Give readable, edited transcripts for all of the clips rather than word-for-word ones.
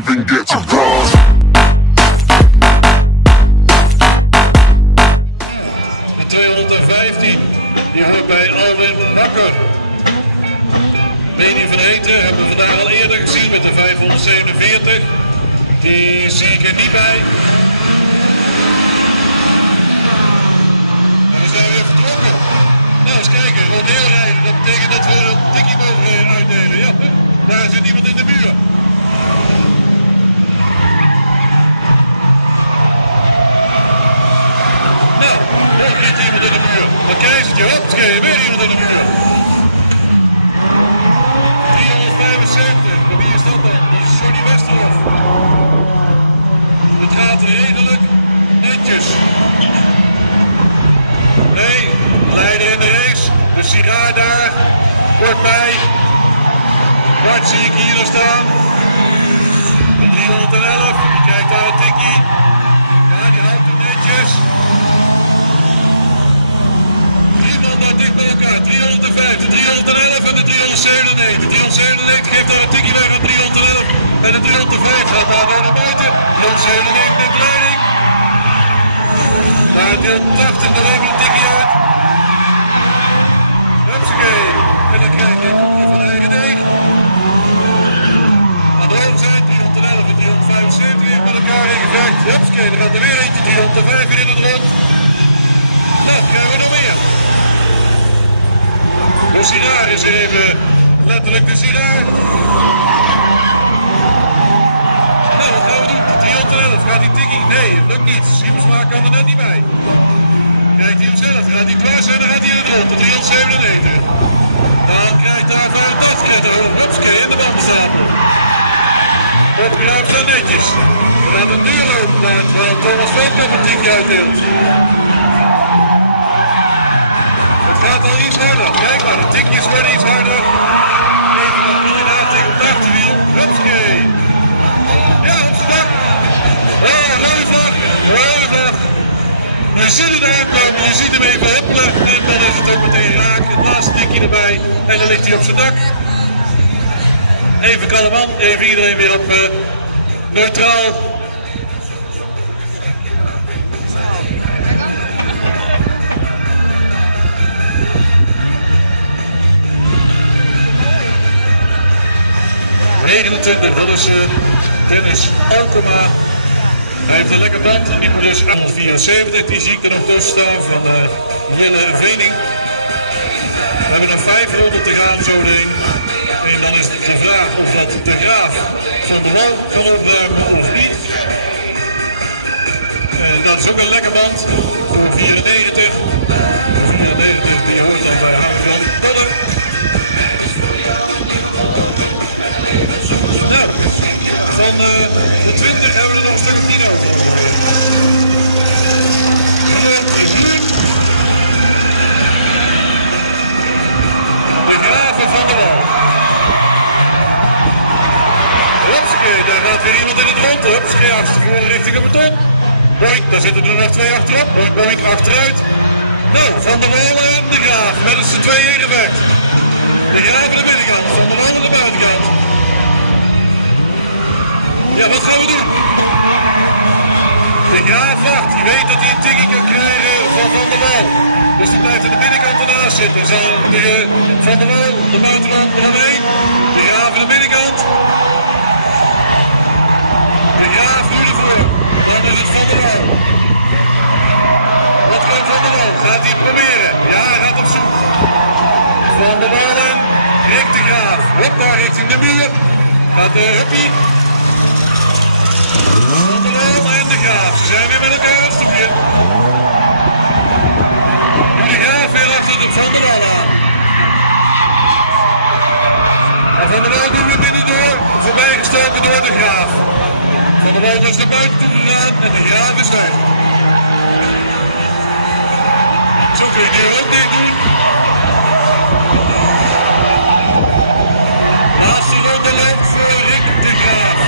even get to cross. De 215, die hoort bij Alwin Bakker. Meni van Heten hebben we vandaag al eerder gezien met de 547. Die zie ik er niet bij. En we zijn weer vertrokken. Nou, eens kijken, rodeo rijden. Dat betekent dat we een tikkie mogen uitdelen. Ja, daar zit iemand in de muur. Nou, nog zit iemand in de muur. Dan krijg je het, hoppakee, weer iemand in de muur. 375, en wie is dat dan? Die is Johnny Westerhof. Het gaat redelijk netjes. Nee, leider in de race. De sigaar daar, kort bij. Bart zie ik hier nog staan. De 311, die krijgt daar een tikkie. Ja, die houdt hem netjes. Iemand daar dicht bij elkaar. 305, de 311 en de 397. De 397 geeft daar een tikkie weg aan 311. En de 305 gaat daar naar buiten. 397 neemt leiding. Daar de 80 er even een tikkie uit. Hupsakee. En dan krijg je een tikkie van eigen deeg. Aan de overzijde 311 en 375 weer met elkaar ingevecht. Hupsakee, er gaat er weer eentje. 305 weer in het rond. Nou, krijgen we nog meer. De sigaar is even letterlijk de sigaar. Nou, wat gaan we doen? 311, gaat die tikkie? Nee, het lukt niet. Siebersmaak kan er net niet bij. Krijgt hij hem zelf, gaat hij dwars en dan gaat hij in het rond. De 397. Dan krijgt daar van een afketter. Hupske in de bandenstapel. Opgeruimd staat netjes. Er gaat een duur lopen naar het Thomas Veldkamp een tikkie uitdeelt. Het gaat al iets harder. Kijk maar, de tikjes worden iets harder. Even wat coördinatie op het achterwiel. Hupskee. Ja, op zijn dak. Oh, rode vlag. Rode vlag. Je ziet het aankomen, je ziet hem even hoppelen. En dan is het ook meteen raak. Het laatste tikje erbij. En dan ligt hij op zijn dak. Even kalm aan. Even iedereen weer op neutraal. Dat is Dennis Alkema. Hij heeft een lekker band en die moet dus 874. Die zie ik er nog tussen staan van Jelle Vening. We hebben nog 5 ronden te gaan zo heen. En dan is het de vraag of dat de Graaf van de Wal kan opruimen of niet. En dat is ook een lekker band voor 94. 94 die hoort dan bij Aangeland Bodden. Van de 20 hebben we er nog een stuk of 10 over. De Graven van de Wal. Hupsakee, daar gaat weer iemand in het rond. Hupsakee, achtervoor richting het beton. Boink, daar zitten er nog 2 achterop. Boink, boink, achteruit. Nou, Van der Wal en de Graaf. Met z'n tweeën in gevecht. De Graaf aan de binnenkant, Van der Wal aan de buitenkant. Ja, wat gaan we doen? De Graaf wacht, die weet dat hij een tikkie kan krijgen van der Wal. Dus die blijft aan de binnenkant ernaast zitten. Zal de Van der Wal, de buitenland eromheen. De Graaf aan de binnenkant. De Graaf nu ervoor. Dan is het Van der Wal. Wat kan Van der Wal? Gaat hij het proberen? Ja, hij gaat op zoek. Van der Wal en Rick de Graaf. Hop, daar richting de muur. Gaat de Huppie. Van der Wal en de Graaf, ze zijn weer met elkaar aan het stoeien. Nu de Graaf weer achter de Van der Wal aan. En Van der Wal nu weer binnendoor, voorbijgestoken door de Graaf. Van der Wal dus naar buiten toe gegaan en de Graaf is weg. Zo kun je het ook niet doen. Laatste ronde loopt voor Rick de Graaf.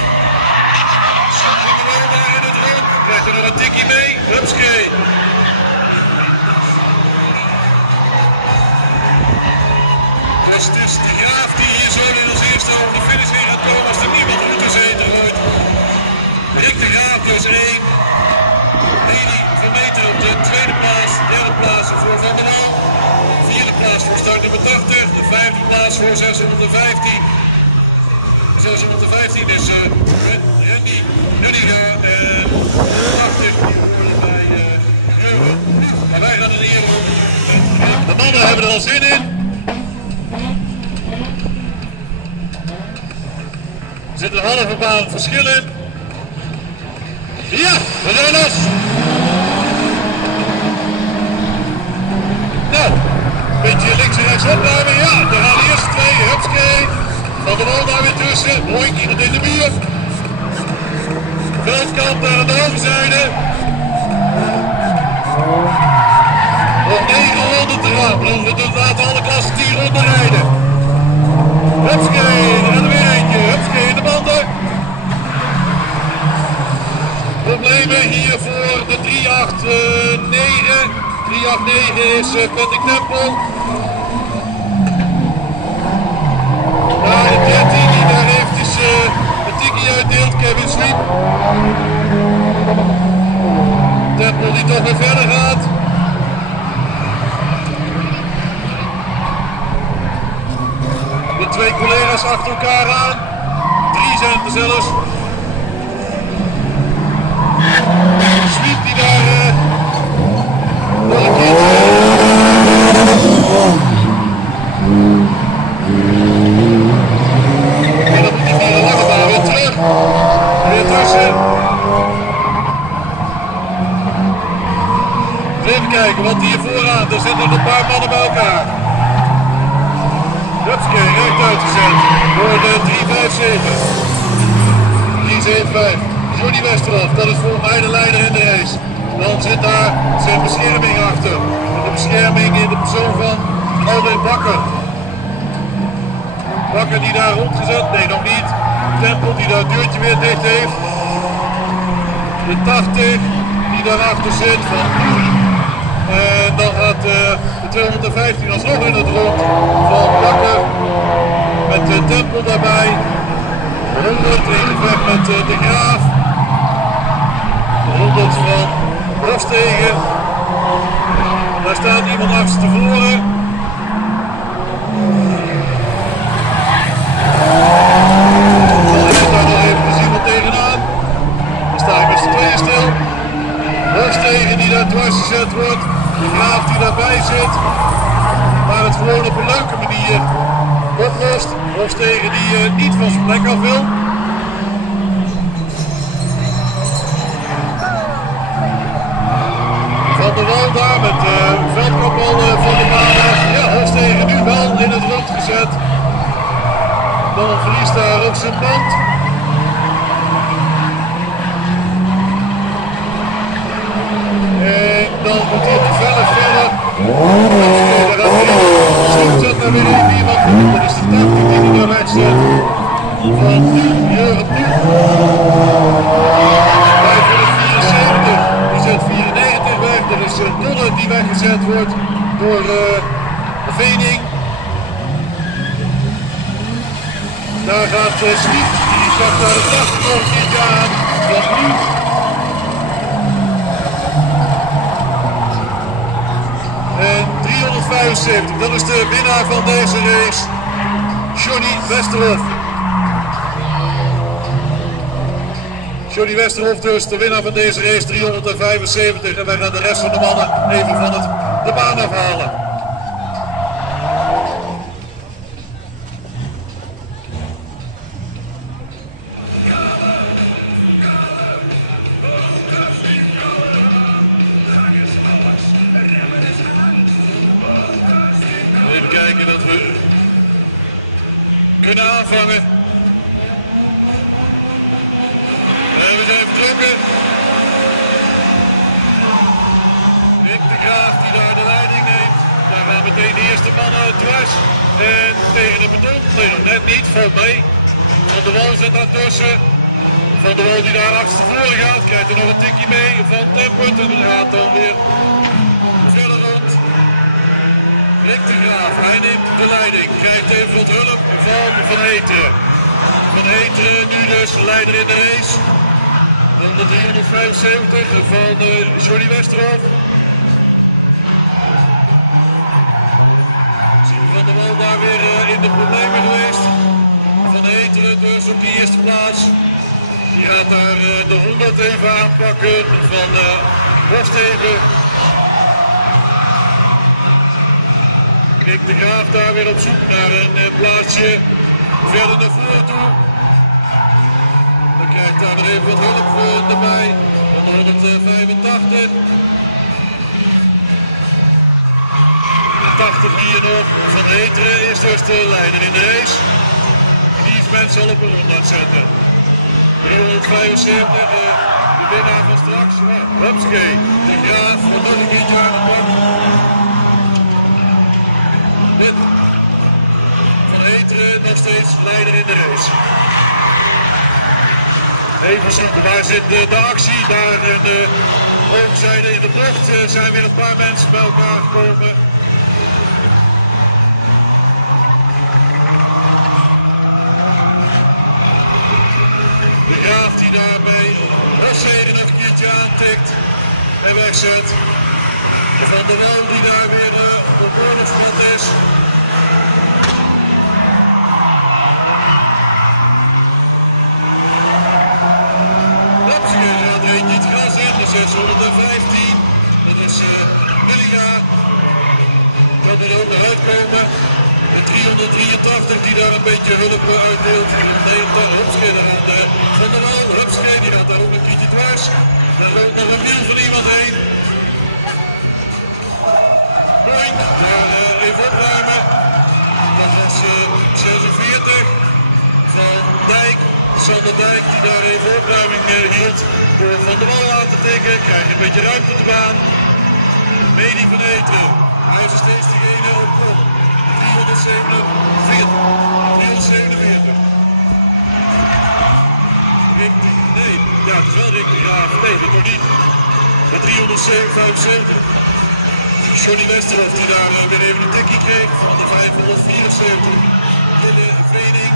Krijgt er nog een tikkie mee. Hupskee. Dus het is de Graaf die hier zo in als eerste over de finish heen gaat komen als er niemand uit de zee gooit. plaats voor 615. 615 is Randy Nunninga en 80 bij Greuren. Maar wij gaan er hier op. De mannen hebben er al zin in. Er zit een halve baan verschil in. Ja, we zijn los. Nou, een beetje links en rechts opruimen. Ja, daar gaan de eerste twee. Hupskee. Van de Wal daar weer tussen. Mooi, iemand in de buurt. Veldkamp daar aan de overzijde. Nog 9 ronden te gaan. We laten alle klassen 10 ronden rijden. Hupskee, er gaat er weer eentje. Hupskee in de banden. Problemen hier voor de 389. 389 is Patrick Tempel. Daar de 13 die daar eventjes een tikkie uitdeelt, Kevin Sweep. Tempel die toch weer verder gaat. De twee collega's achter elkaar aan. 3 zijn er zelfs. Sweep die daar nog een keer en dan moet hij via de lange baan weer terug. Weer tussen. Even kijken wat hier vooraan. Er zitten nog een paar mannen bij elkaar. Hupskee, recht uitgezet door de 357. 375. Johnny Westerhof, dat is volgens mij de leider in de race. Dan zit daar zijn bescherming achter. De bescherming in de persoon van Alwin Bakker. Bakker die daar rondgezet, nee nog niet. Tempel die daar het deurtje weer dicht heeft. De 80 die daarachter zit van en dan gaat de 215 alsnog in het rond van Bakker. Met de Tempel daarbij. 100 in het weg met de Graaf. 100 van Hofstegen. Daar staat iemand achter tevoren. Dan is daar nog even iemand tegenaan. Dan sta ik met z'n tweeën stil. Hofstegen die daar dwars gezet wordt. De Graaf die daarbij zit. Maar het gewoon op een leuke manier oplost. Hofstegen die niet van zijn plek af wil. Van der Wal daar met Veldkamp al van de baan af. Ja, Hofstegen nu wel in het rond gezet. Dan verliest daar ook zijn band. En dan moet hij op de vellig verder. Daar gaat hij. Zo zet daar weer even iemand. Dat is de 80 die hij daar wegzet. Van Jurgen Ploeg. Bij voor de 74. Die zet 94 weg. Er is Dolle die weggezet wordt door Vening. Daar gaat Swiep, die zakt daar de 80 nog een keertje aan. Van Ploeg. En 375, dat is de winnaar van deze race, Johnny Westerhof. Johnny Westerhof dus, de winnaar van deze race, 375. En wij gaan de rest van de mannen even van de baan afhalen. Even kijken dat we kunnen aanvangen. En we zijn vertrokken. Rick de Graaf die daar de leiding neemt. Daar gaan meteen de eerste mannen dwars. En tegen de beton. Nee, nog net niet. Valt mee. Van der Wal zit daar tussen. Van der Wal die daar achterstevoren gaat. Krijgt er nog een tikje mee van Tempert. En dat gaat dan weer verder rond. Rick de Graaf, hij neemt de leiding. Krijgt even wat hulp van Heteren. Van Heteren nu dus leider in de race. Dan de 375 van Johnny Westerhof. Zien we Van der Wal daar weer in de problemen geweest. Van Heteren dus op die eerste plaats. Die gaat daar de 100 even aanpakken van Bostegen. Rick de Graaf daar weer op zoek naar een plaatsje verder naar voren toe. Dan krijgt daar nog even wat hulp erbij. Van 185. 80 hier nog. Van Heteren is dus de leider in de race. Die is mensen al op een ronde aan het zetten. 375, de winnaar van straks. Hupskee. De Graaf wordt nog een keertje aangepakt. Van Heteren nog steeds leider in de race. Even zoeken, waar zit de actie? Daar in de overzijde in de bocht zijn weer een paar mensen bij elkaar gekomen. De Graaf die daarbij Rosseren nog een keertje aantikt en wegzet. Van der Wal die daar weer op oorlogspad is. Rapskeer gaat er eentje het gras in, de 615. Dat is Millinga. Kan er ook naar uitkomen. De 383 die daar een beetje hulp uitdeelt. Nee, Hupskee daar aan Van der Wal. Hupskee die gaat daar ook een keertje dwars. Daar loopt nog een wiel van iemand heen. Boink, daar even opruimen. Dat was 46 van Dijk, Sander Dijk, die daar even opruiming hield. Door Van der Wal aan te tikken, krijg je een beetje ruimte op de baan. Medi van Heteren, hij is nog steeds degene op kop. 347. 347. Rick, nee, ja, het is wel Rick, ja, nee, dat toch niet. De 375. Johnny Westerhof die daar weer even een tikkie kreeg van de 574. De Vening.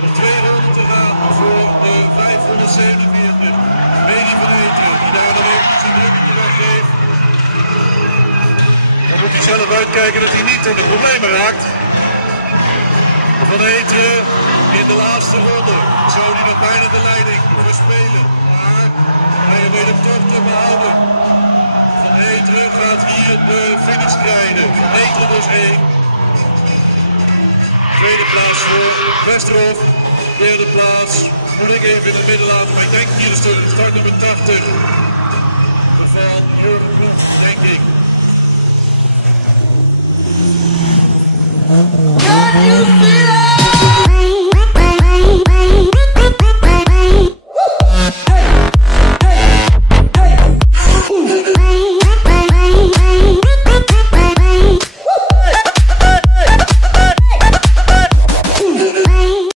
Nog 2 ronden te gaan voor de 547. Medi van Heteren die daar nog eventjes een drukketje weggeeft. Dan moet hij zelf uitkijken dat hij niet in de problemen raakt. Van Heteren in de laatste ronde zou hij nog bijna de leiding verspelen. Maar hij weet hem toch te behouden. Heteren gaat hier de finish krijgen. Van Heteren dus 1. Tweede plaats voor Westerhof. Derde plaats moet ik even in het midden laten. Maar ik denk hier de start nummer 80 van Jurgen Kloet, denk ik. Can you feel